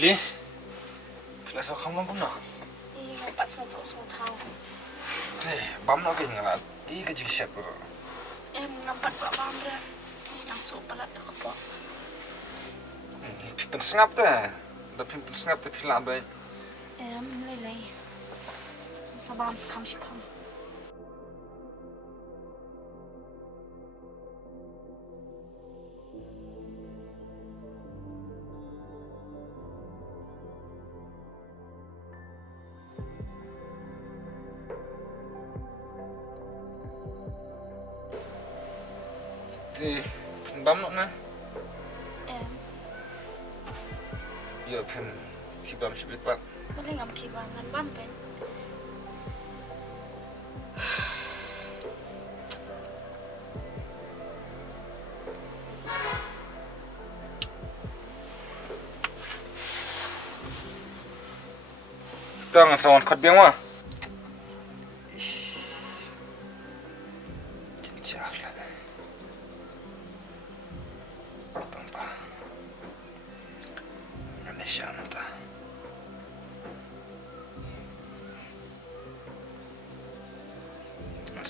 Lily, kelas kamu pun nak? Iya, 400 tahun. Bam nak kena lah. Iya kerja siapa? Nampak Pak Bamra yang super ada apa? Pimpen sengap dah. Dah pimpen sengap tapi lambat. Lele. Sabam sekam sipam. Bam nak na? Ya pim kibam sibit pak. Boleh ngam kibangan bampen. Tangan sawan kat biang wah.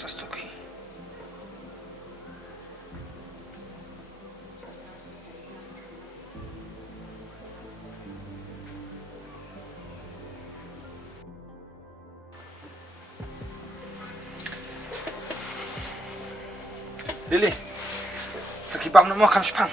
Sasuke. Lily, sekipam nak makan sepang.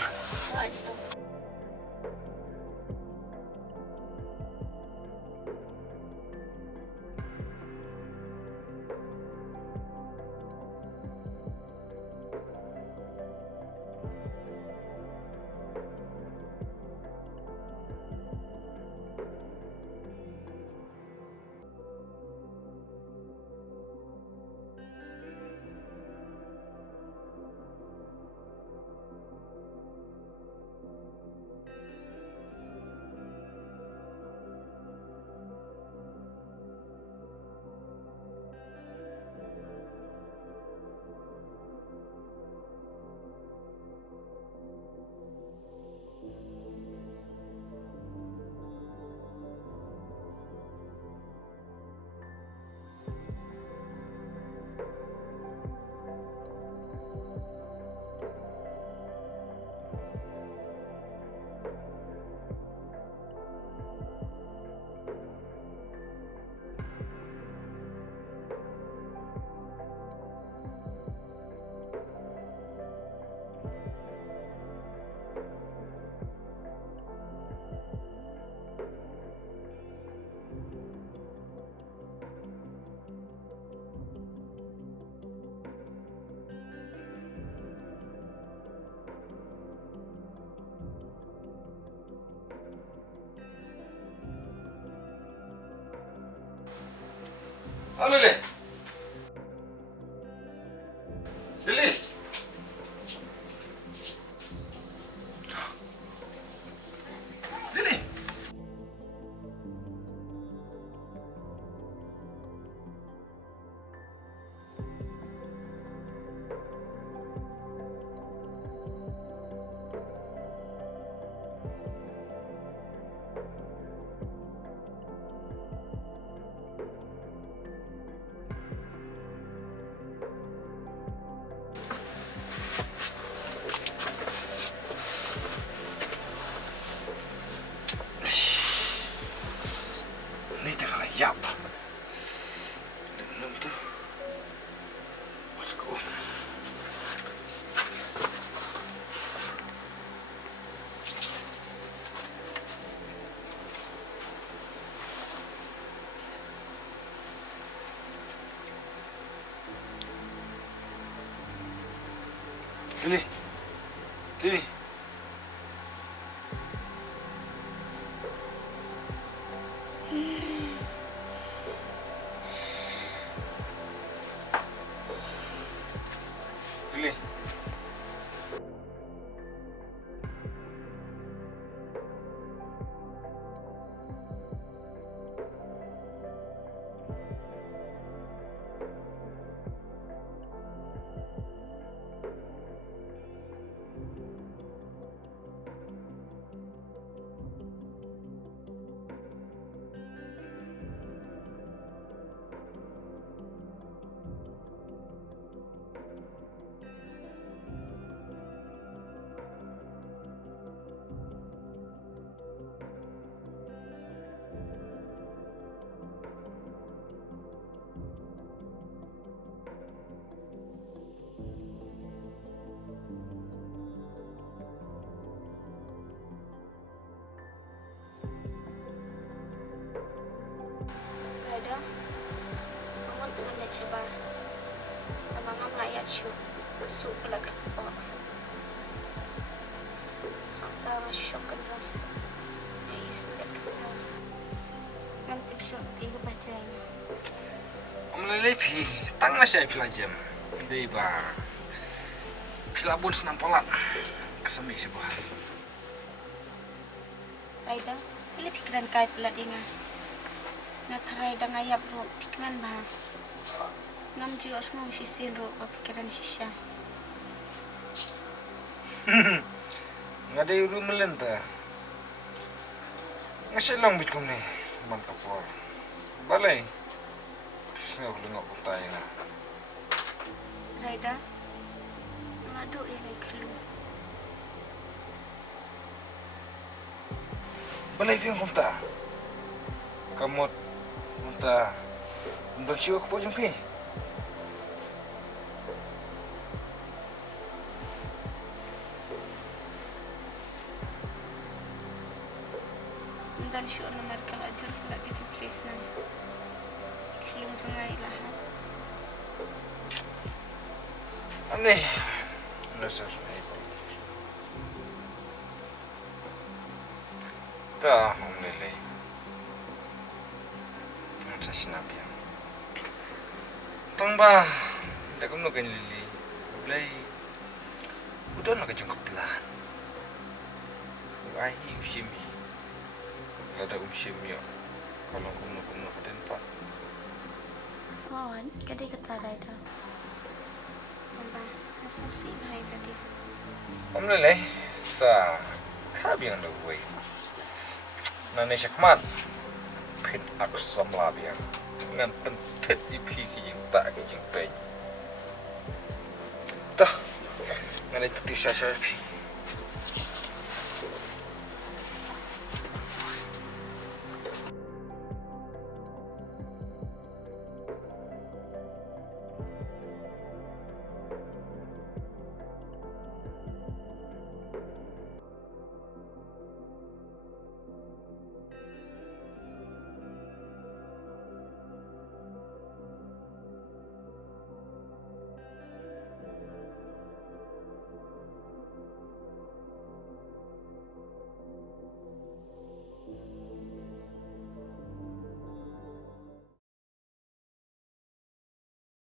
Halo Lily. Lily. Lily. Yap. Minum tu. Masuk. Lily. Lily. Lily. Syuk, besuk pula kepak. Tahu syuk kan dah. Setiap kesal. Nanti syuk ibu bacanya. Omlele pi tang na siya pilajam. Di ba? Pilabon senang polat. Kesemi sebuah. Raida, pilih pikiran kait pula dengar. Nak Raida ngayap ro pikiran bah. Ngam juga semua sisin ro pikiran sisya. Ngada uru melenta. Ngasih lang bitkum ni man kapor. Balai. Saya boleh ngok putai na. Raida, ngadu ini kelu. Balai piang kumta. Kamot kumta. Kumta siwa ko po jumpi. Dan syuk nomor kalau ajar lagi di place na. Kelum jangai lah. Aneh. Nasa sunai. Tak, omlele. Nasa sinabi yan. Tang ba? Hindi ko nung kanilili. Balay. Udah na kajong kapilan. Ay, usimi. Ada usimi ya. Kalau kuno ka din pa. Oh, kadai kata Raida. Mamba, asusi bahai tadi. Omlele. Sa kabi ang nagway. Nanay siya kaman. Pin aksam labi yan. Ngan pentet ipiki yung tak yung pay. Tah. Nganay pati siya siya ipiki.